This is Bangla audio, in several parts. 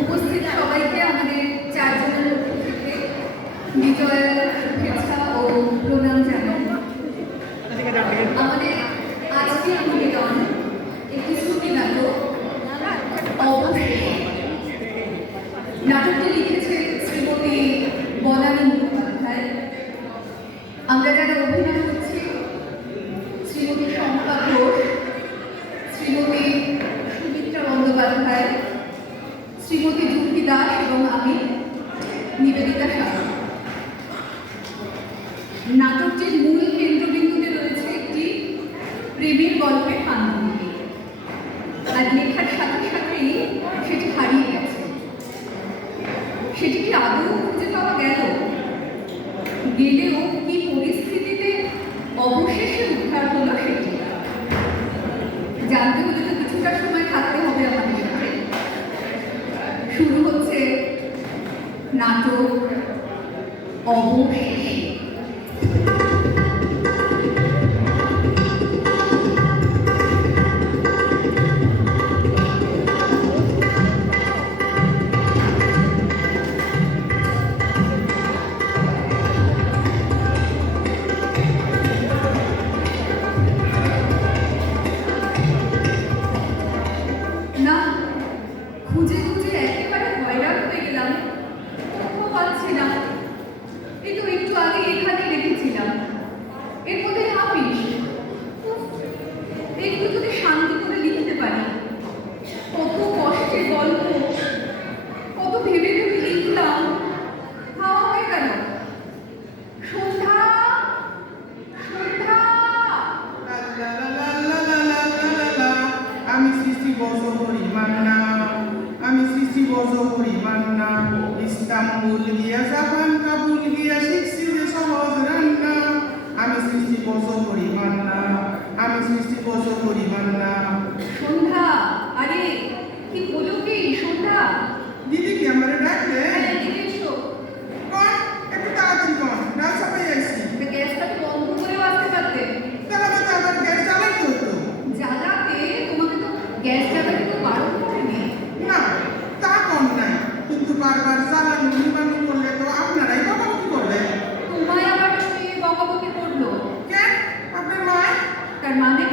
উপস্থিত সবাইকে আমাদের চারজনের উপস্থিতে বিজয় শুভেচ্ছা ও প্রণাম জানাই। আমাদের আজকে আমাদের প্রেমের গল্পের পান্ডবী আর লেখার সাথে সাথেই সেটি হারিয়ে গেছে। সেটি কি আদৌ খুঁজে পাওয়া গেল? গেলেও কি পরিস্থিতিতে অবশেষে উদ্ধার হলো সেটি? জানতে হলে তো কিছুটা সময় থাকতে হবে আমাদের সাথে। শুরু হচ্ছে নাটক, অবশ কাবুল গিয়া জাপান, কাবুল গিয়া শিখছি যে সহজ রান্না। আমি সৃষ্টি বস করি মান্না আমি সৃষ্টি বস করি Manna hermana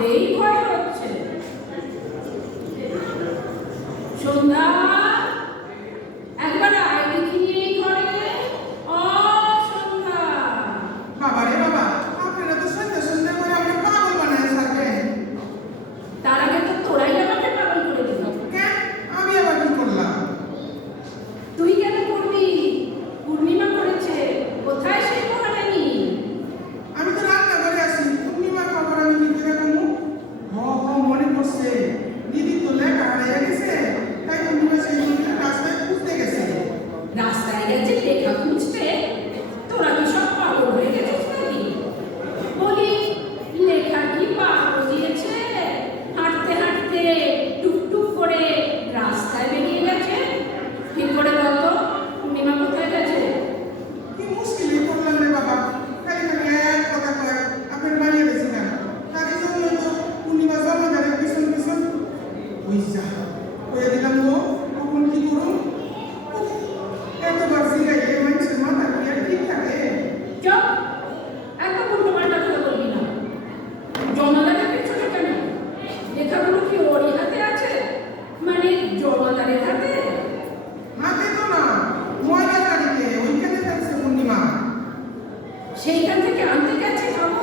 lei e qual é সেইখান থেকে আনতে গেছে খাবার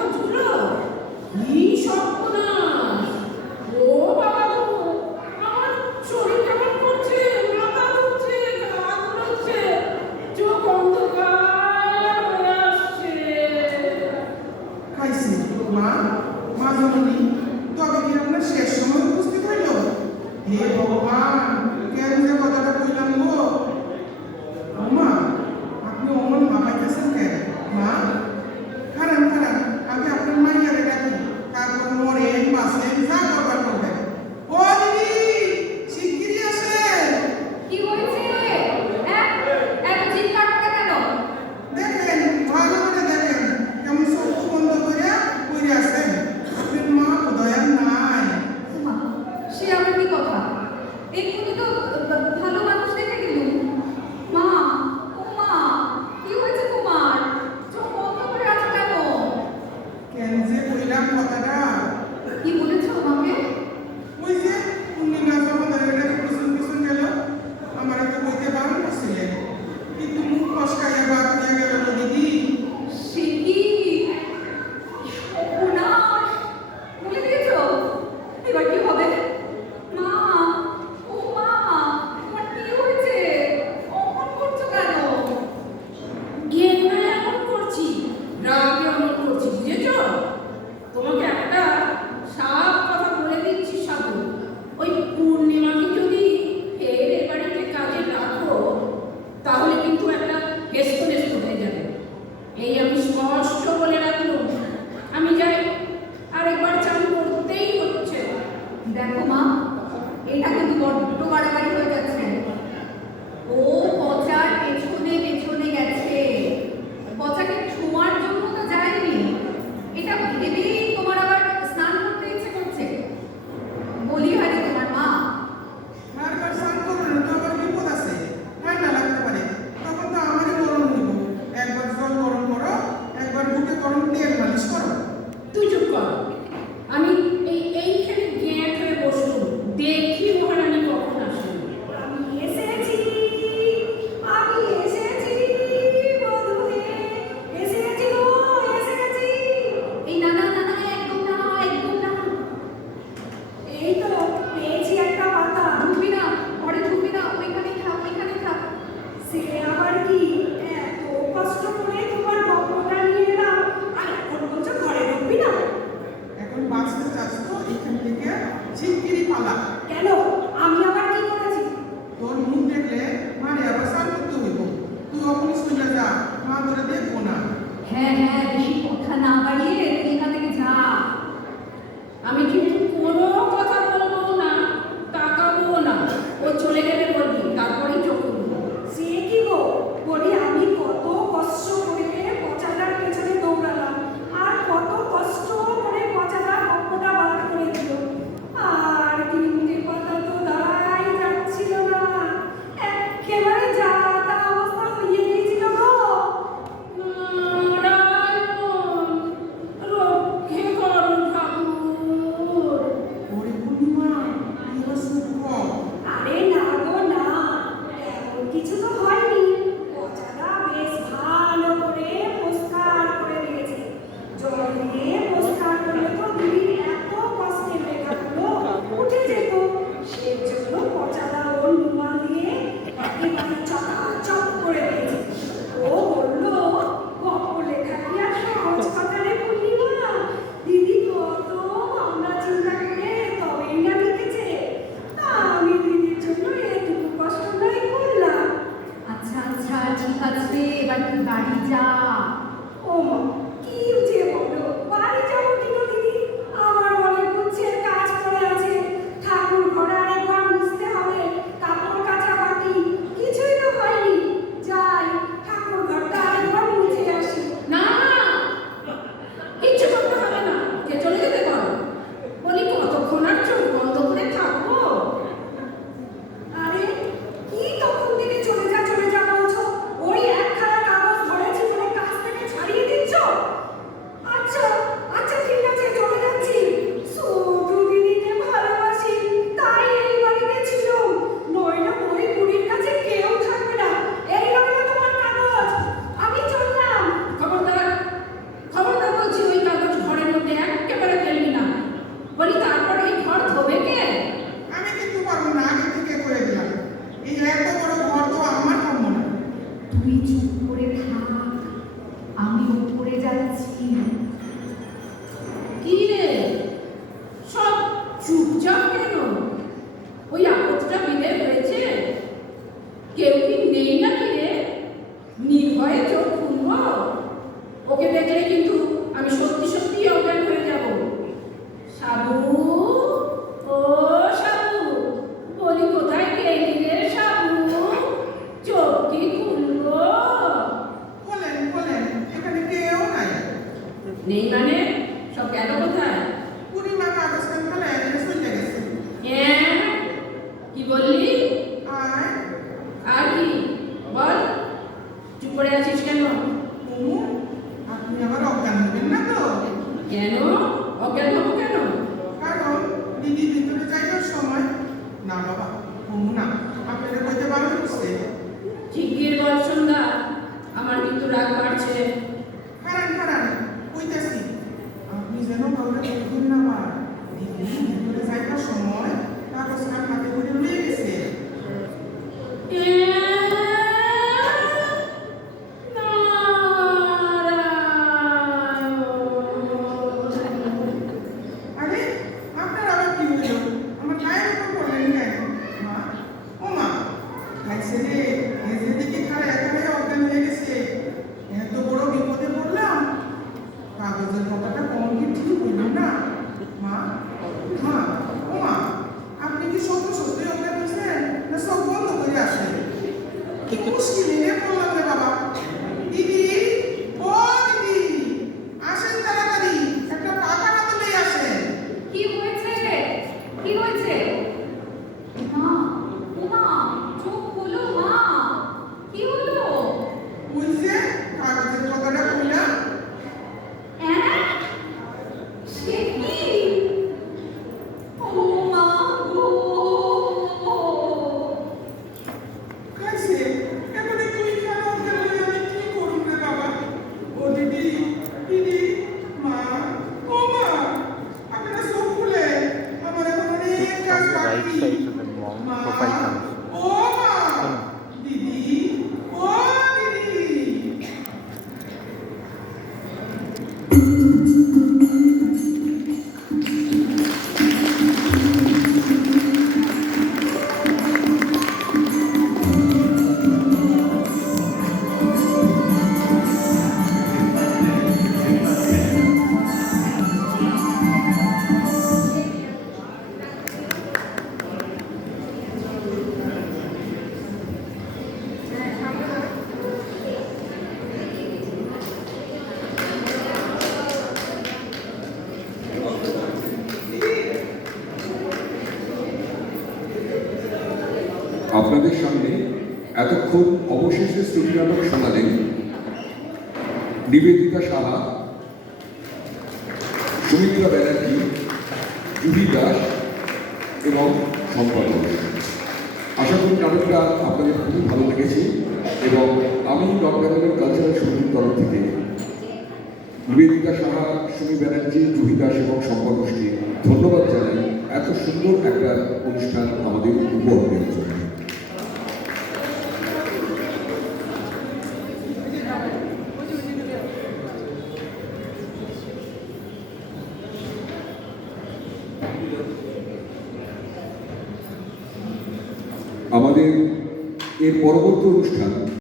চুপ করে থাক আমি উপরে যাচ্ছি। কি বললি? আর? আর কি? বল। চুপ করে আছিস কেন? আপনি আমার অজ্ঞান হবেন না তো? কেন? অজ্ঞান হব সুমিত্রা ব্যানার্জি জুহি দাস এবং সম্পাদক। আশা করি নাটকটা আপনাদের খুবই ভালো লেগেছে এবং আমি নবগানের কালচারাল সমিতির তরফ থেকে নিবেদিতা সাহা, সুমি ব্যানার্জি, জুহি দাস এবং সম্পাদকে ধন্যবাদ জানাই। এত সুন্দর একটা অনুষ্ঠান আমাদের উপহার দেওয়ার এর পরবর্তী অনুষ্ঠান।